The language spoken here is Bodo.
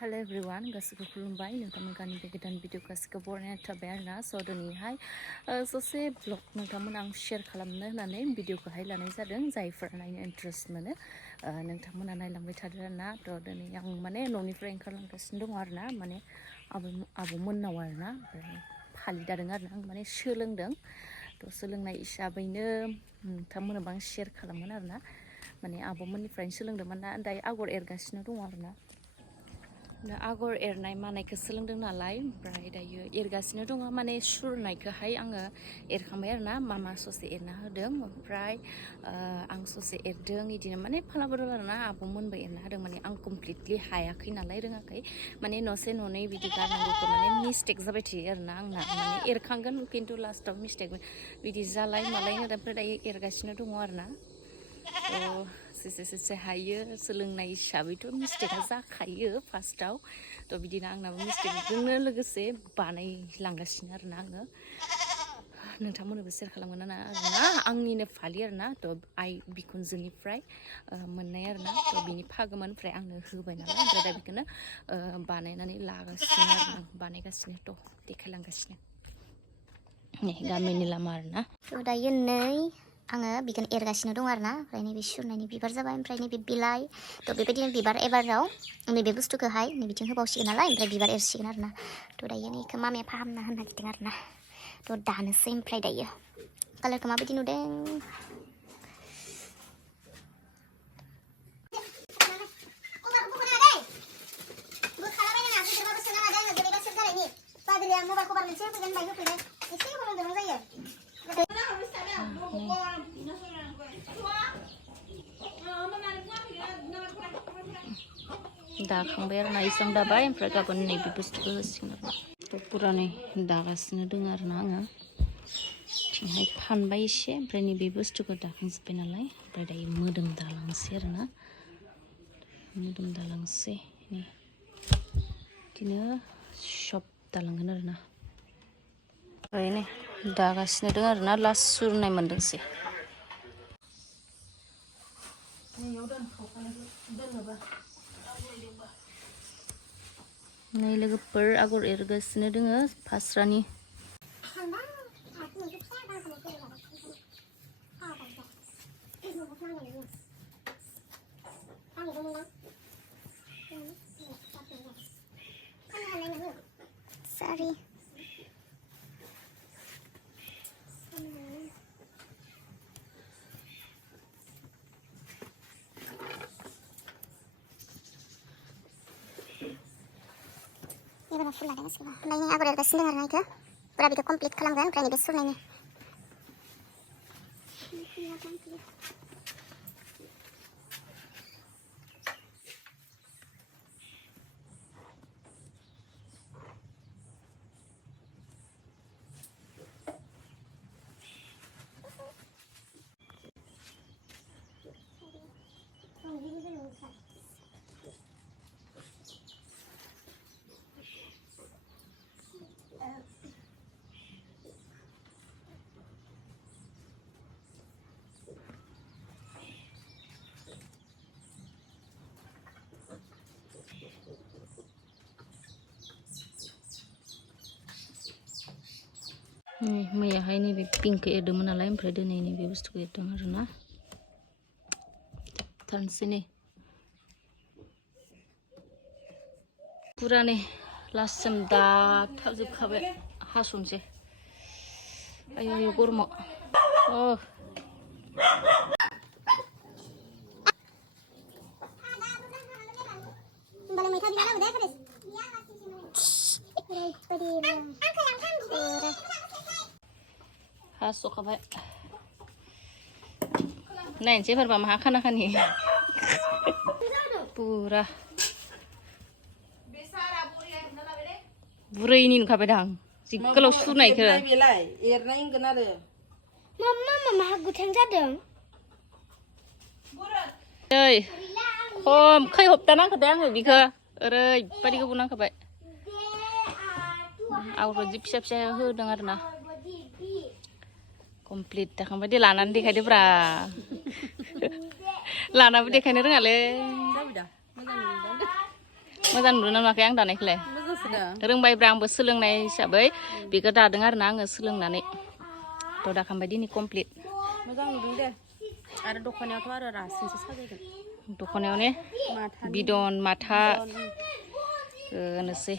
Hello everyone, गासिबो खुलुमबाय नोंथांमोननि गोदान भिडिअ गासिबो बरायनाय थाबाय आरोना स' दिनैहाय ससे ब्लग नोंथांमोन आं शेयार खालामनो होननानै भिडिअखौहाय लानाय जादों जायफोरा नायनो इन्टारेस्ट मोनो नोंथांमोना नायलांबाय थादो आरोना थ' दिनै आं माने न'निफ्राय ओंखारलांगासिनो दङ आरोना माने आब'मोननाव आरोना फालि दादों आरोना आं माने सोलोंदों थ' सोलोंनाय हिसाबैनो नोंथांमोननोबो आं शेयार खालामगोन आरोना माने आब'मोननिफ्रायनो सोलोंदोंमोन ना दायो आगर एरगासिनो दङ आरोना आगर एरनाय मानायखौ सोलोंदों नालाय ओमफ्राय दायो एरगासिनो दङ माने सुरनायखौहाय आङो एरखांबाय आरोना मामा ससे एरना होदों ओमफ्राय आं ससे एरदों बिदिनो माने फाला बदल आरोना आब'मोनबो एरना होदों माने आं कमप्लिटलि हायाखै नालाय रोङाखै माने न'से न'नै बिदि गारनांगौखौ माने मिस्टेक जाबाय थायो आरोना आंना माने एरखांगोन खिन्थु लास्टाव मिस्टेक बिदि जालाय मालाय होदों ओमफ्राय दायो एरगासिनो दङ आरोना सेसे हायो सोलोंनाय हिसाबैथ' मिस्टेकआ जाखायो फार्स्टआव थ' बिदिनो आंनाबो मिस्टेकजोंनो लोगोसे बानायलांगासिनो आरोना आङो नोंथांमोननोबो शेयार खालामगोन ना आरोना आंनिनो फालि आरोना थ' आइ बिखुनजोनिफ्राय मोननाय आरोना थ' बिनि फागोमोन ओमफ्राय आंनो होबाय नालाय ओमफ्राय दा बेखौनो बानायनानै लागासिनो आरो आं बानायगासिनो थ' देखायलांगासिनो नै गामिनि लामा आरोना दायो आङो बिखौनो एरगासिनो दं आरोना ओमफ्राय नैबे सुरनायनि बिबार जाबाय ओमफ्राय नैबे बिलाइ थ' बेबायदिनो बिबार एबाराव नैबे बुस्थुखौहाय नैबिथिं होबावसिगोन नालाय ओमफ्राय बिबार एरसिगोन आरोना थ' दायो नैखौ मामाया फाहामना होनो नागिरदों आरोना थ' दानोसै ओमफ्राय दायो कालारखौ माबायदि नुदों दाखांबाय आरोना इसां दाबाय ओमफ्राय गाबोन नैबे बुस्थुखौ होसिगोन आरोना थ' फुरानै दागासिनो दङ आरोना आङो थिंहाय फानबाय एसे ओमफ्राय नैबे बुस्थुखौ दाखांजोब्बाय नालाय ओमफ्राय दायो मोदोम दालांसै आरोना मोदोम दालांसै नै बिदिनो सब दालांगोन आरोना ओमफ्राय नै दागासिनो दं आरोना लास्ट सुरनाय मोनदोंसै नै लोगोफोर आगर एरगासिनो दोङो फास्रानि sorry ini full ada nggak sih? Nah ini aku udah kasih dengar nih ke, berarti itu komplit kalang kan? Kayaknya besok nih. मैयाहाय नैबे पिंकखौ एरदोंमोन नालाय ओमफ्राय दिनै नैबे बुस्थुखौ एरदों आरोना थानोसै नै फुरा नै लास्टसिम दाथाबजोबखाबाय हास'नोसै आयौ गरमाव हास'खाबाय नायनोसै फोरबा मा खाना खानि पुरा बुरैनि नुखाबाय दां जि गोलाव सुरनायखौ एरनाय होनगोन आरो मा गोथां जादों ओइ खम खै हप्ता नांखादों आङो बिखौ ओरैबायदि गोबाव नांखाबाय आगर जि फिसा फिसा होदों आरोना कमप्लिट दाखांबाय दे लानानै देखायदोब्रा लानाबो देखायनो रोङालै मोजां नुदों ना नुवाखै आं दानायखौलाय रोंबायब्रा आंबो सोलोंनाय हिसाबै बेखौ दादों आरो ना आङो सोलोंनानै थ' दाखांबाय दिनै कमप्लिट मोजां नुदों दे आरो दख'नायावथ' आरो रासोसो साजायगोन दख'नायाव ने बिदन माथा होनोसै